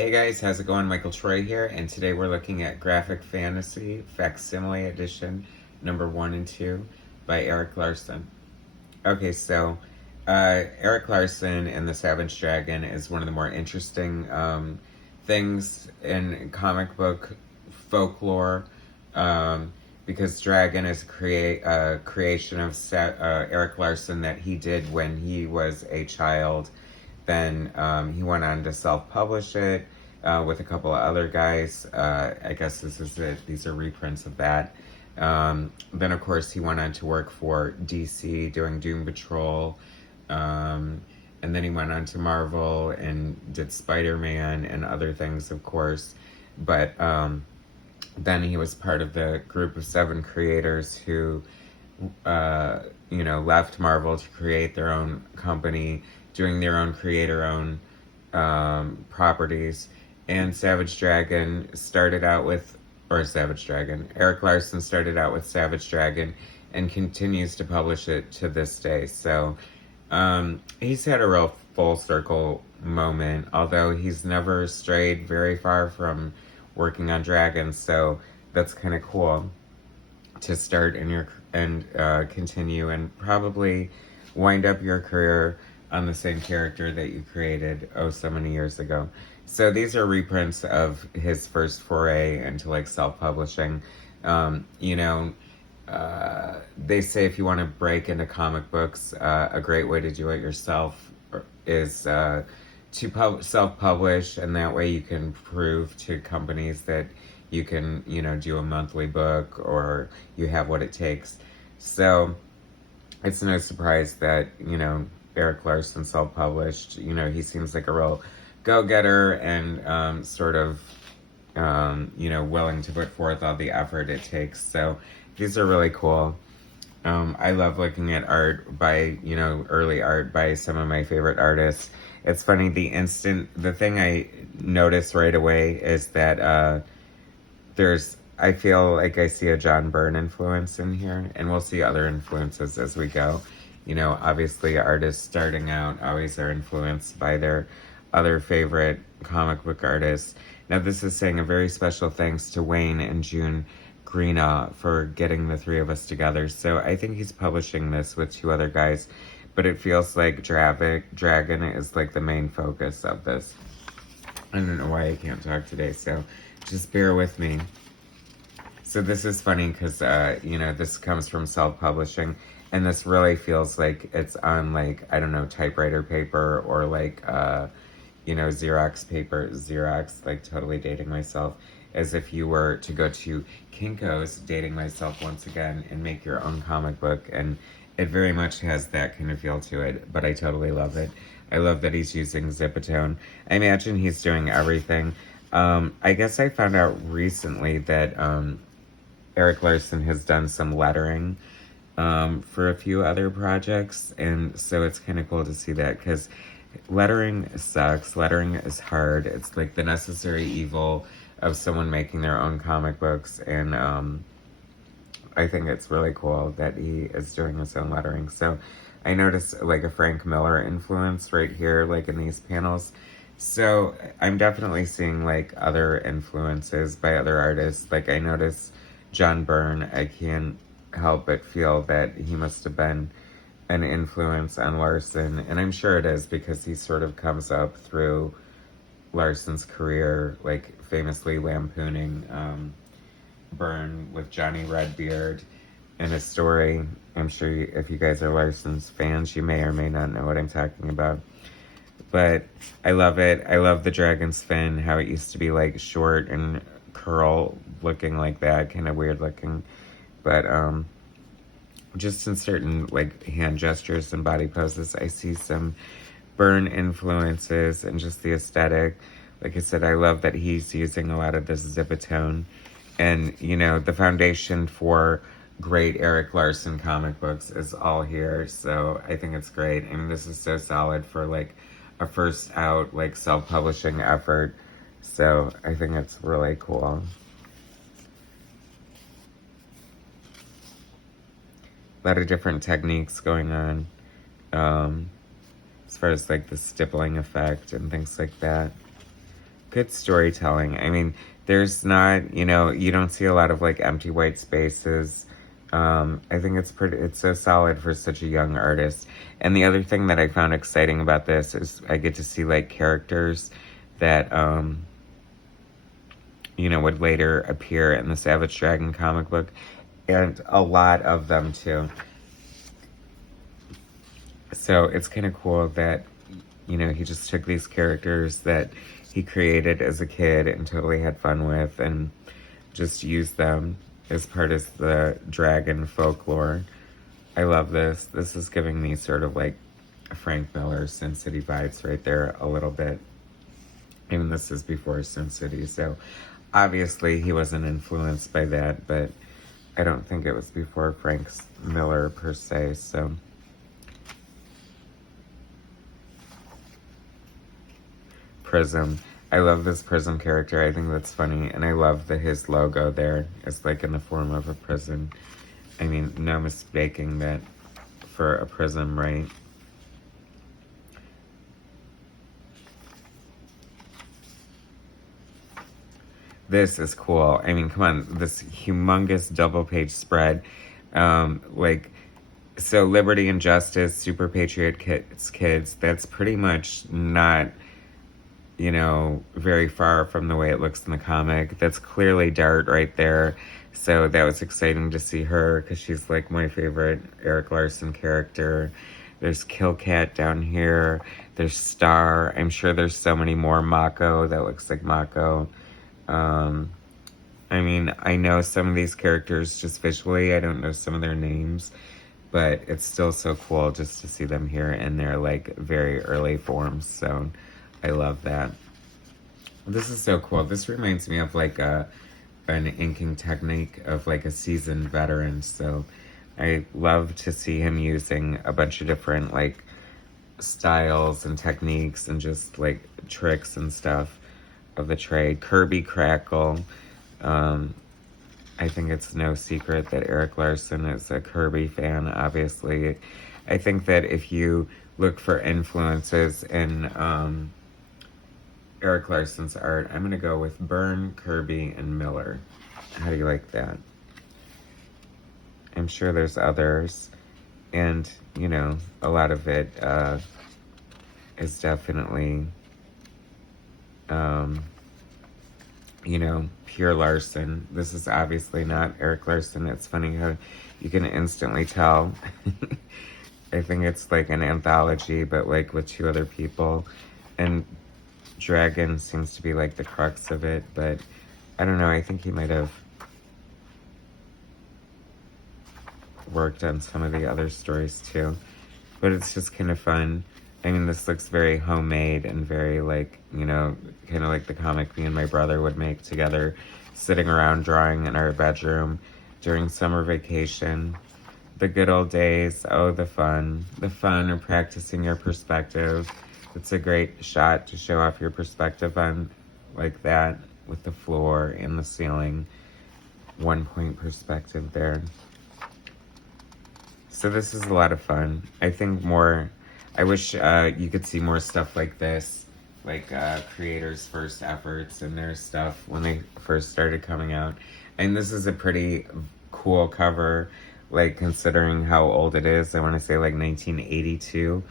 Hey guys, how's it going? Michael Troy here, and today we're looking at Graphic Fantasy Facsimile Edition number 1 and 2 by Erik Larsen. Okay, so Erik Larsen and the Savage Dragon is one of the more interesting things in comic book folklore because Dragon is a creation of Erik Larsen that he did when he was a child. Then he went on to self-publish it with a couple of other guys. I guess these are reprints of that. Then, of course, he went on to work for DC doing Doom Patrol. And then he went on to Marvel and did Spider-Man and other things, of course. But then he was part of the group of 7 creators who, left Marvel to create their own company, doing their own creator-owned properties. And Erik Larsen started out with Savage Dragon and continues to publish it to this day. So he's had a real full circle moment, although he's never strayed very far from working on dragons. So that's kind of cool to start and continue and probably wind up your career on the same character that you created so many years ago. So these are reprints of his first foray into self-publishing. They say if you want to break into comic books, a great way to do it yourself is to self-publish, and that way you can prove to companies that you can, do a monthly book or you have what it takes. So it's no surprise that, Erik Larsen self-published. He seems like a real go-getter and willing to put forth all the effort it takes. So these are really cool. I love looking at art by, early art by some of my favorite artists. It's funny, the thing I noticed right away is that I feel like I see a John Byrne influence in here, and we'll see other influences as we go. Obviously artists starting out always are influenced by their other favorite comic book artists. Now this is saying a very special thanks to Wayne and June Greena for getting the 3 of us together. So I think he's publishing this with 2 other guys, but it feels like Dragon is the main focus of this. I don't know why I can't talk today, so just bear with me. So this is funny because, this comes from self-publishing, and this really feels like it's on, typewriter paper or, Xerox paper. Xerox, totally dating myself, as if you were to go to Kinko's, dating myself once again, and make your own comic book, and it very much has that kind of feel to it, but I totally love it. I love that he's using Zipatone. I imagine he's doing everything. I guess I found out recently that Erik Larsen has done some lettering for a few other projects, and so it's kind of cool to see that, because lettering sucks. Lettering is hard. It's like the necessary evil of someone making their own comic books, and I think it's really cool that he is doing his own lettering. So I noticed a Frank Miller influence right here, in these panels. So I'm definitely seeing other influences by other artists. I noticed John Byrne. I can't help but feel that he must have been an influence on Larsen, and I'm sure it is, because he sort of comes up through Larsen's career, famously lampooning Byrne with Johnny Redbeard in a story. I'm sure if you guys are Larsen's fans, you may or may not know what I'm talking about. But I love it. I love the dragon's fin, how it used to be short and curl looking like that, kind of weird looking. But just in certain hand gestures and body poses, I see some Byrne influences and just the aesthetic. Like I said, I love that he's using a lot of this Zipatone. And, the foundation for great Erik Larsen comic books is all here. So I think it's great. I mean, this is so solid for a first out self-publishing effort. So I think it's really cool. A lot of different techniques going on, as far as the stippling effect and things like that. good storytelling. I mean, there's not, you know, you don't see a lot of like empty white spaces. I think it's so solid for such a young artist. And the other thing that I found exciting about this is I get to see like characters that, you know, would later appear in the Savage Dragon comic book, and a lot of them too. So it's kind of cool that, you know, he just took these characters that he created as a kid and totally had fun with and just used them as part of the dragon folklore. I love this. This is giving me sort of like Frank Miller Sin City vibes right there a little bit. I mean, this is before Sin City, so obviously he wasn't influenced by that, but I don't think it was before Frank Miller per se, so. Prism. I love this Prism character. I think that's funny, and I love his logo there. It's like in the form of a prism. I mean, no mistaking that for a prism, right? This is cool. I mean, come on, this humongous double page spread. Like, so Liberty and Justice, Super Patriot Kids, that's pretty much not, you know, very far from the way it looks in the comic. That's clearly Dart right there. So that was exciting to see her because she's like my favorite Erik Larsen character. There's Kill Cat down here. There's Star. I'm sure there's so many more. Mako, that looks like Mako. I mean, I know some of these characters just visually. I don't know some of their names, but it's still so cool just to see them here in their like very early forms. So I love that. This is so cool. This reminds me of like an inking technique of like a seasoned veteran. So I love to see him using a bunch of different like styles and techniques and just like tricks and stuff of the trade. Kirby Crackle. I think it's no secret that Erik Larsen is a Kirby fan, obviously. I think that if you look for influences in Erik Larsen's art, I'm going to go with Byrne, Kirby, and Miller. How do you like that? I'm sure there's others. And, you know, a lot of it is definitely, you know, pure Larsen. This is obviously not Erik Larsen. It's funny how you can instantly tell. I think it's like an anthology, but like with two other people. And Dragon seems to be like the crux of it, but I don't know. I think he might have worked on some of the other stories too. But it's just kind of fun. I mean, this looks very homemade and very like, you know, kind of like the comic me and my brother would make together, sitting around drawing in our bedroom during summer vacation. The good old days. Oh, the fun of practicing your perspective. It's a great shot to show off your perspective on like that with the floor and the ceiling. 1 point perspective there. So this is a lot of fun. I think I wish you could see more stuff like this, like creators' first efforts and their stuff when they first started coming out. And this is a pretty cool cover, like considering how old it is. I want to say like 1982.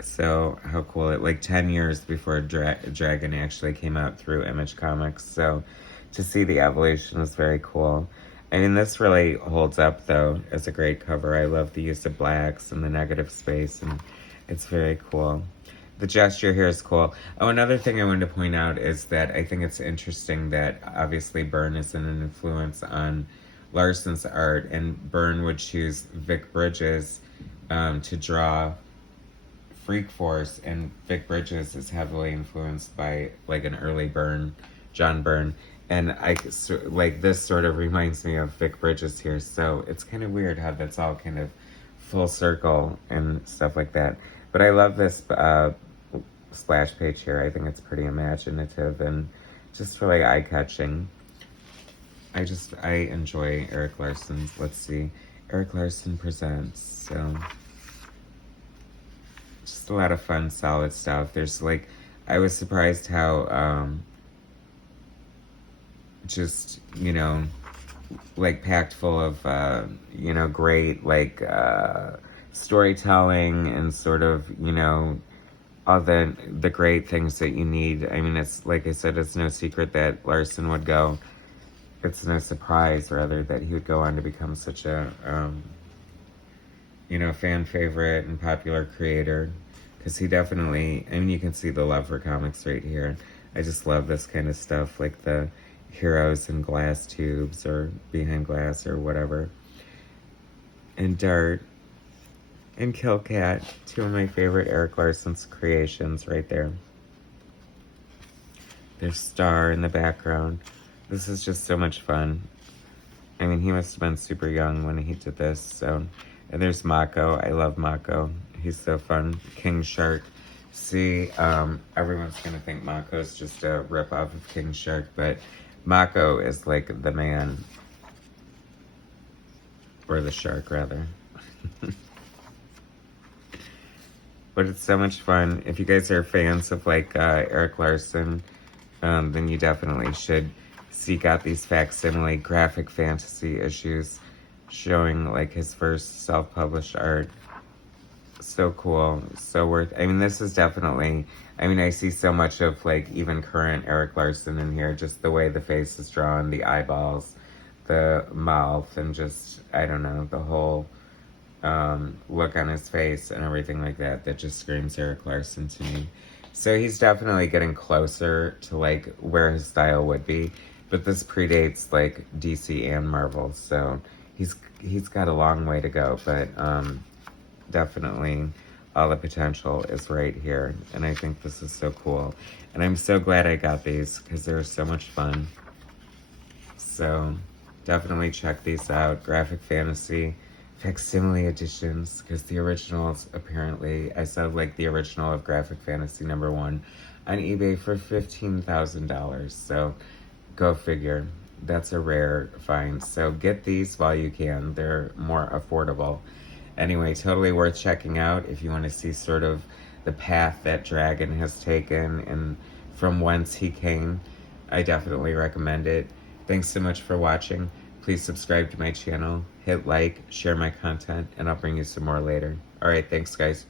So how cool it, like 10 years before Dragon actually came out through Image Comics. So to see the evolution is very cool. I mean, this really holds up though as a great cover. I love the use of blacks and the negative space, and it's very cool. The gesture here is cool. Oh, another thing I wanted to point out is that I think it's interesting that obviously Byrne is an influence on Larsen's art, and Byrne would choose Vic Bridges to draw Freak Force, and Vic Bridges is heavily influenced by like an early Byrne, John Byrne, and like this sort of reminds me of Vic Bridges here. So it's kind of weird how that's all kind of full circle and stuff like that. But I love this splash page here. I think it's pretty imaginative and just really eye-catching. I enjoy Erik Larsen's. Let's see, Erik Larsen Presents. So just a lot of fun, solid stuff. There's like I was surprised how, just, you know, like packed full of, you know, great, like, storytelling and sort of, you know, all the great things that you need. I mean, it's, like I said, it's no secret that Larsen would go, it's no surprise, rather, that he would go on to become such a, you know, fan favorite and popular creator. Because he definitely, I mean, you can see the love for comics right here. I just love this kind of stuff, like the heroes in glass tubes or behind glass or whatever. And Dart and Kill Cat, two of my favorite Erik Larsen's creations right there. There's Star in the background. This is just so much fun. I mean, he must have been super young when he did this, so. And there's Mako. I love Mako. He's so fun. King Shark. See, everyone's gonna think Mako's just a rip-off of King Shark, but Mako is like the man. Or the shark, rather. But it's so much fun. If you guys are fans of, like, Erik Larsen, then you definitely should seek out these facsimile graphic fantasy issues showing, like, his first self-published art. So cool. So worth. I mean, this is definitely, I mean, I see so much of, like, even current Erik Larsen in here. Just the way the face is drawn, the eyeballs, the mouth, and just, I don't know, the whole look on his face and everything like that, that just screams Erik Larsen to me. So he's definitely getting closer to, like, where his style would be. But this predates, like, DC and Marvel, so he's got a long way to go, but definitely all the potential is right here, and I think this is so cool. And I'm so glad I got these, because they're so much fun. So definitely check these out. Graphic Fantasy Facsimile Editions, because the originals, apparently, I saw, like, the original of Graphic Fantasy #1 on eBay for $15,000, so go figure. That's a rare find. So get these while you can. They're more affordable. Anyway, totally worth checking out if you want to see sort of the path that Dragon has taken and from whence he came. I definitely recommend it. Thanks so much for watching. Please subscribe to my channel, hit like, share my content, and I'll bring you some more later. Alright, thanks guys.